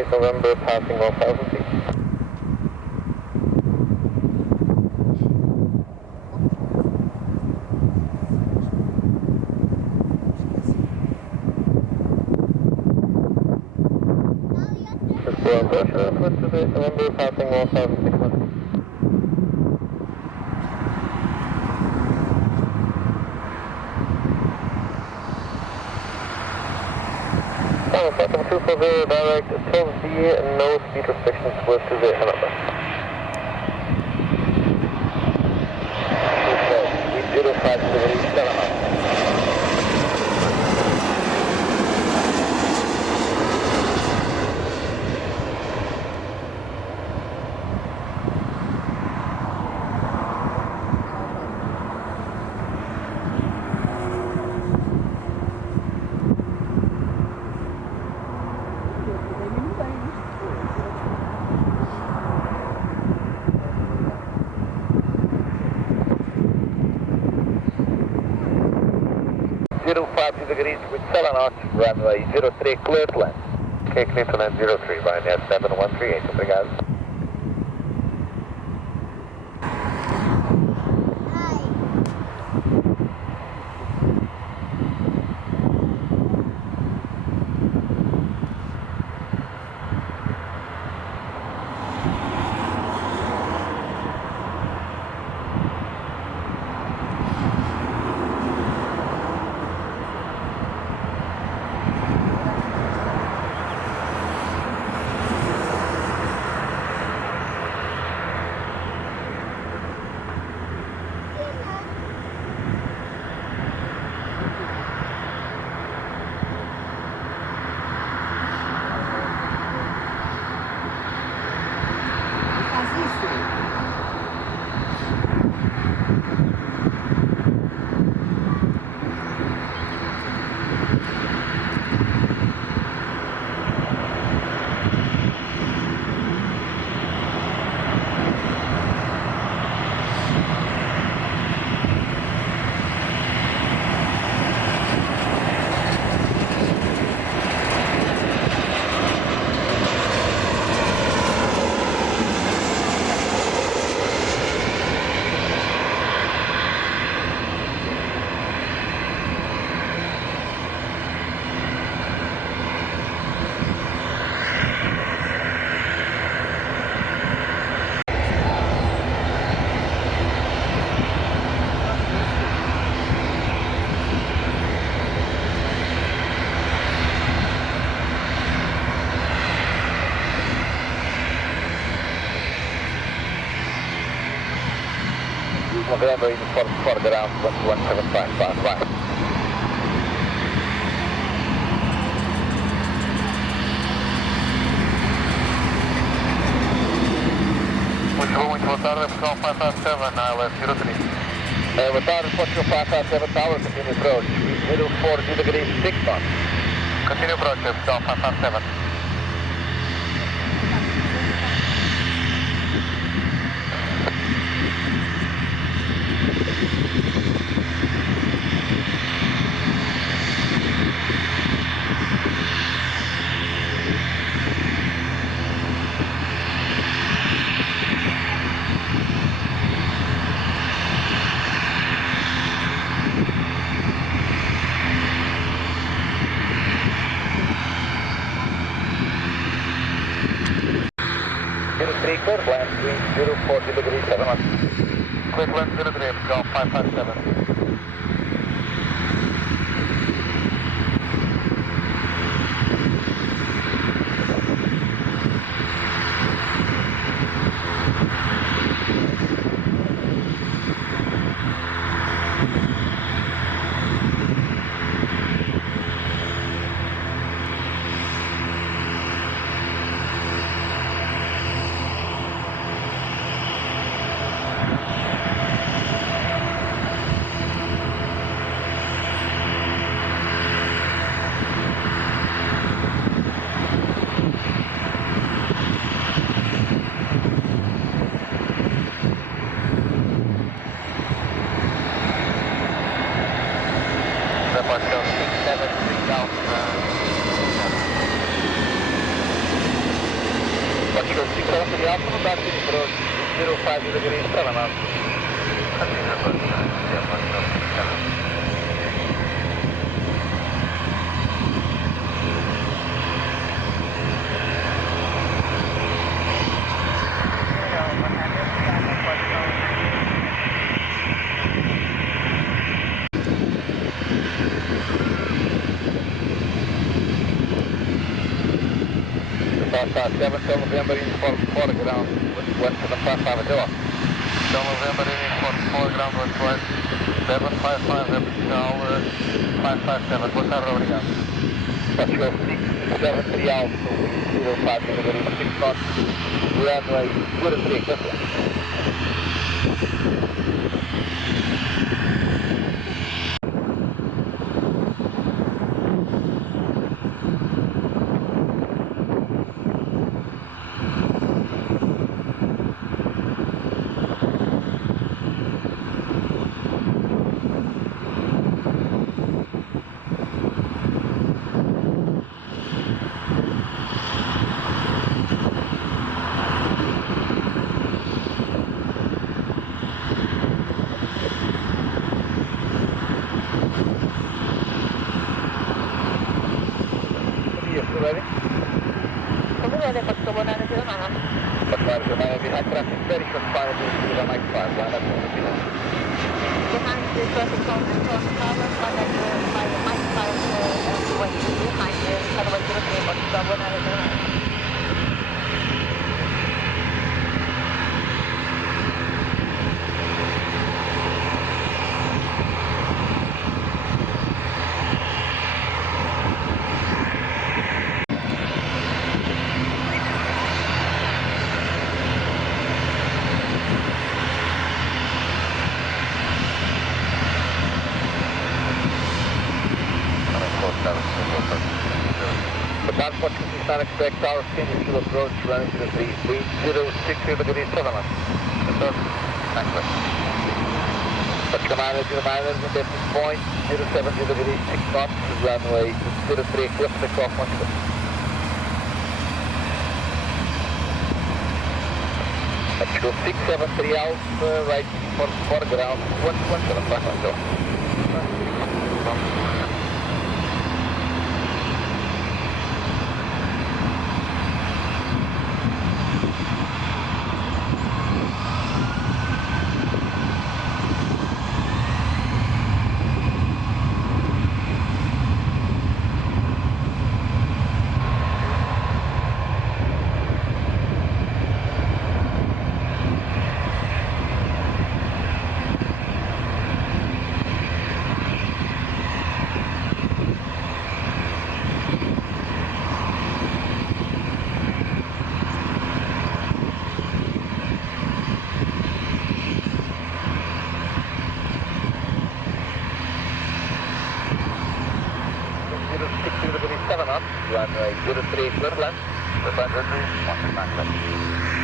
8 November, passing 1000 feet. Lisbon, approach, first 8 November, passing 1600. Welcome to for the direct 12B, no speed restrictions with the number. 305 degrees, 7 050 degrees with 7 knots, runway 03, clear to land. Okay, clear to land 03, Ryanair 7138, obrigado. November uniform for ground 11755, pass right. Muito boa tarde, Portugal 557, ILS 03. Boa tarde, Portugal 557 Tower, continue approach, 040 degrees 6 knots. Continue approach, Portugal 557. Clear to land 040 degrees 7 knots. Clear to land 03, Portugal 557. degrees 7 knots. Continue approach, Passa 7 till November in 44 ground, west to the past Takeoff. Till November in 44 ground, west 755, vertical 557, boa tarde, obrigado. Portugal 673 Alpha, 05 degrees 6 knots, runway 03, clear. Ready? Come vede questo buonare di domani? Passare domani di traffic very short fire to the Mike 5, line up to the final. Behind the traffic on the cross tower, by the Mike 5 way behind the runway 03, questo buonare di domani. Transport 269 expect tower, skin fuel approach, running to the 3, wind 060 degrees 7 knots. Thanks, sir. But Commander, in definite point, 070 degrees 6 knots, runway 03, clear for takeoff, 1 2. Mexico 673 Alpha, right for ground, 117, back on door. Runway 03, clear left, 500, 1 back left.